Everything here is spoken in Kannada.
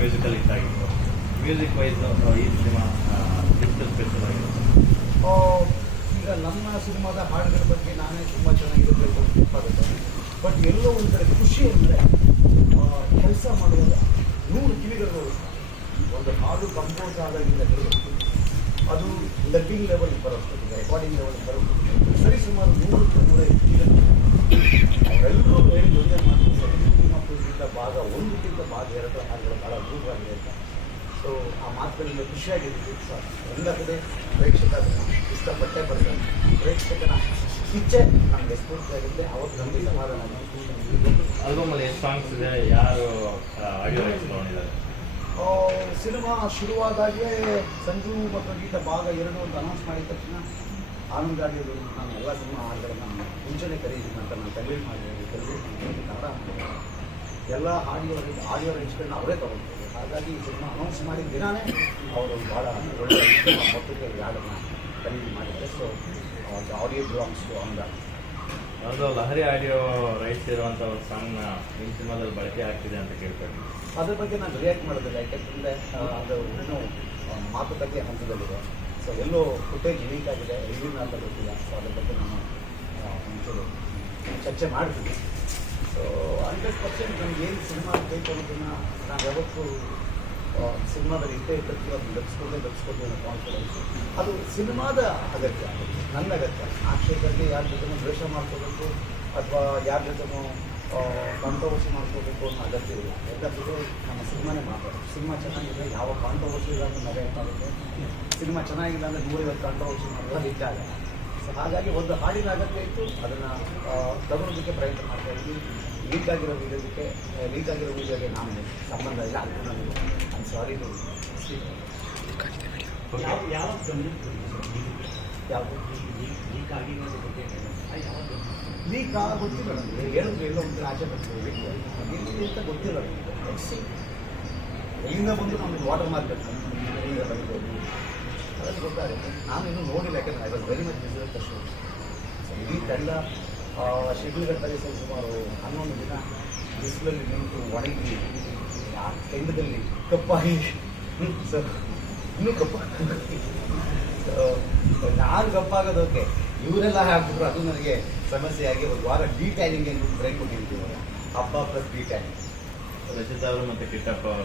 ಮ್ಯೂಸಿಕಲ್ ಹಿಟ್ ಆಗಿತ್ತು. ಮ್ಯೂಸಿಕ್ ವೈಸ್ ಈ ಸಿನಿಮಾ ಎಷ್ಟು ಸ್ಪೆಷಲ್ ಆಗಿರುತ್ತೆ? ಈಗ ನಮ್ಮ ಸಿನಿಮಾದ ಹಾಡುಗಳ ಬಗ್ಗೆ ನಾನೇ ತುಂಬ ಚೆನ್ನಾಗಿರಬೇಕು ಅಂತ ಗೊತ್ತಾಗುತ್ತೆ. ಬಟ್ ಎಲ್ಲೋ ಒಂದು ಕಡೆ ಖುಷಿ ಅಂದರೆ ಕೆಲಸ ಮಾಡುವಾಗ 100 ಕಿವಿಗಳು ಒಂದು ಹಾಡು ಕಂಪೋಸ್ ಆದಾಗಿಂದ ಅದು ಡಬ್ಬಿಂಗ್ ಲೆವೆಲ್ ಬರೋಷ್ಟೊತ್ತಿಗೆ, ರೆಕಾರ್ಡಿಂಗ್ ಲೆವೆಲ್ ಬರೋಷ್ಟೊತ್ತಿಗೆ ಸರಿ ಸುಮಾರು 100-150 ಕಿವಿಗಳು ಅವರೆಲ್ಲರೂ ಹೇಳಿ ಒಂದೇ ಮಾತು, ಸಂಜೀವಿನ ಭಾಗ 1ಕ್ಕಿಂತ ಭಾಗ 2 ಹಾಡುಗಳು ಭಾಳ ಅದ್ಭುತವಾಗಿದೆ ಅಂತ. ಸೊ ಆ ಮಾತುಗಳಿಂದ ಖುಷಿಯಾಗಿದ್ದೀವಿ. ಎಲ್ಲ ಕಡೆ ಪ್ರೇಕ್ಷಕ ಅದನ್ನು ಇಷ್ಟಪಟ್ಟೆ ಬರ್ತಾರೆ. ಪ್ರೇಕ್ಷಕನ ಇಚ್ಛೆ ನಮಗೆ ಸ್ಫೂರ್ತಿಯಾಗಿದೆ. ಅವತ್ತು ನಮಗೆ ಸಮಾಧಾನ. ಆಲ್ಬಮಲ್ಲಿ ಎಷ್ಟು ಸಾಂಗ್ಸ್ ಇದೆ? ಯಾರು ಆಡಿಯೋ ರೈಟ್ಸ್ ತಗೊಂಡಿದ್ದಾರೆ? ಸಿನಿಮಾ ಶುರುವಾದಾಗಲೇ ಸಂಜು ಮತ್ತು ಗೀತ ಭಾಗ 2 ಅಂತ ಅನೌನ್ಸ್ ಮಾಡಿದ ತಕ್ಷಣ ಆನಂದ್ ಆಡಿಯೋದು ನಾನು ಎಲ್ಲ ಸಿನಿಮಾ ಹಾಡುಗಳನ್ನು ಮುಂಚೆನೇ ಕರೀತೀನಿ ಅಂತ ನಾನು ತಮಿಳು ಮಾಡಿದ್ದೀನಿ, ತೆಲುಗು ಮಾಡಿದ್ದೀನಿ, ಕನ್ನಡ ಮಾಡಿದ್ದೀನಿ. ಎಲ್ಲ ಆಡಿಯೋ ರೈಟ್ಸ್ಗಳನ್ನ ಅವರೇ ತಗೊಳ್ತಾರೆ. ಹಾಗಾಗಿ ಈ ಸಿನಿಮಾ ಅನೌನ್ಸ್ ಮಾಡಿದ ದಿನಾನೇ ಅವರು ಭಾಳ ಒಳ್ಳೆಯ ಮೊತ್ತಕ್ಕೆ ಹಾಡನ್ನು ಖರೀದಿ ಮಾಡಿದ್ದಾರೆ. So audio belongs to on that. ಒಂದು ಲಹರಿ ಆಡಿಯೋ ರೈಟ್ಸ್ ಇರುವಂಥ ಒಂದು ಸಾಂಗ್ನ ನಿಮ್ಮ ಸಿನಿಮಾದಲ್ಲಿ ಬಳಕೆ ಆಗ್ತಿದೆ ಅಂತ ಕೇಳ್ಕೊಂಡು ಅದ್ರ ಬಗ್ಗೆ ನಾನು ರಿಯಾಕ್ಟ್ ಮಾಡೋದಿಲ್ಲ. ಯಾಕೆಂದರೆ ಅದು ಇನ್ನೂ ಮಾತುಕತೆ ಹಂತದಲ್ಲಿದೆ. ಸೊ ಎಲ್ಲೋ ಫುಟೇಜ್ ಲೀಕ್ ಆಗಿದೆ, ರಿವ್ಯೂ ಅಂತ ಗೊತ್ತಿಲ್ಲ. ಸೊ ಅದ್ರ ಬಗ್ಗೆ ನಾನು ಒಂಚೂರು ಚರ್ಚೆ ಮಾಡ್ತೀನಿ. ಸೊ 100% ನಮ್ಗೆ ಏನು ಸಿನಿಮಾ ಬೇಕು ಅನ್ನೋದನ್ನು ನಾನು ಯಾವತ್ತೂ ಸಿನಿಮಾದಲ್ಲಿ ಇದ್ದೇ ಇರ್ತೀವಿ, ಅದನ್ನು ದಬ್ಸ್ಕೊಳ್ತೀವಿ ಅನ್ನೋ ಕಾನ್ಫಿಡೆನ್ಸ್. ಅದು ಸಿನಿಮಾದ ಅಗತ್ಯ, ನನ್ನ ಅಗತ್ಯ. ಆ ಕ್ಷೇತ್ರದಲ್ಲಿ ಯಾರ ಜೊತೆನೂ ದ್ವೇಷ ಮಾಡ್ಕೋಬೇಕು ಅಥವಾ ಯಾರ ಜೊತೆನೂ ಕಾಂಟ್ರವರ್ಸಿ ಮಾಡ್ಕೋಬೇಕು ಅನ್ನೋ ಅಗತ್ಯ ಇಲ್ಲ. ಯಾಕಂದರೆ ನಮ್ಮ ಸಿನಿಮಾನೇ ಮಾತಾಡೋದು. ಸಿನಿಮಾ ಚೆನ್ನಾಗಿದೆ, ಯಾವ ಕಾಂಟ್ರವರ್ಸಿ ಇಲ್ಲ ಅಂದರೆ ನಗೆ ಆಗುತ್ತೆ. ಸಿನಿಮಾ ಚೆನ್ನಾಗಿಲ್ಲ ಅಂದರೆ 150 ಕಾಂಟ್ರವರ್ಸಿ ಮಾಡೋದು ಹಿಟ್ಟಾಗ. ಸೊ ಹಾಗಾಗಿ ಒಂದು ಹಾಡಿನ ಅಗತ್ಯ ಇತ್ತು, ಅದನ್ನು ತಗೊಳ್ಳೋದಕ್ಕೆ ಪ್ರಯತ್ನ ಮಾಡ್ತಾ ಇದ್ವಿ. ಲೀಕ್ ಆಗಿರೋ ವೀಡಿಯೋಗೆ ನಾನು ಸಂಬಂಧ ಇಲ್ಲ. ಅದು ನನಗೆ ಐ ಸಾರಿ ಟು ಯಾವುದು ಲೀಕ್ ಗೊತ್ತಿಲ್ಲ ನನಗೆ. ಹೇಳಿದ್ರು ಎಲ್ಲೋ ಒಂದು ಆಚೆ ಬರ್ತೀವಿ ಎಲ್ಲಿ ಅಂತ ಗೊತ್ತಿಲ್ಲ ನನಗೆ. ಎಲ್ಲಿಂದ ಬಂದು ನಮಗೆ ವಾಟರ್ ಮಾರ್ಕ್ ಎಲ್ಲಿಂದ ಬಂದಿದ್ದು ಅದನ್ನು ಗೊತ್ತಾಗುತ್ತೆ. ನಾನು ಇನ್ನೂ ನೋಡಿಲ್ಲ, ಯಾಕಂದರೆ I was very much busy with the show. So ಇಡೀ ತಂಡ ಶೆಡ್ಯೂಲ್ಗಳ ಸುಮಾರು 11 ದಿನ ಬಿಸಿಲಲ್ಲಿ ನಿಂತು ಒಣಗಿ ಆ ಕೆಂಡದಲ್ಲಿ ಕಪ್ಪಾಗಿ ಸೊ ಇನ್ನೂ ಕಪ್ಪಾಗಿ ನಾನು ಕಪ್ಪಾಗೋದಕ್ಕೆ ಇವರೆಲ್ಲ ಹಾಕ್ಬಿಟ್ರು. ಅದು ನನಗೆ ಸಮಸ್ಯೆಯಾಗಿ ಒಂದು ವಾರ ಡಿ ಟ್ಯಾನಿಂಗ್ ಬ್ರೇಕ್ ಕೊಟ್ಟಿರ್ತೀವಿ. ಹಬ್ಬ ಪ್ಲಸ್ ಡಿ ಟ್ಯಾನಿಂಗ್. ರಚಿತಾ ಅವರು ಮತ್ತು ಕಿಟ್ಟಪ್ಪ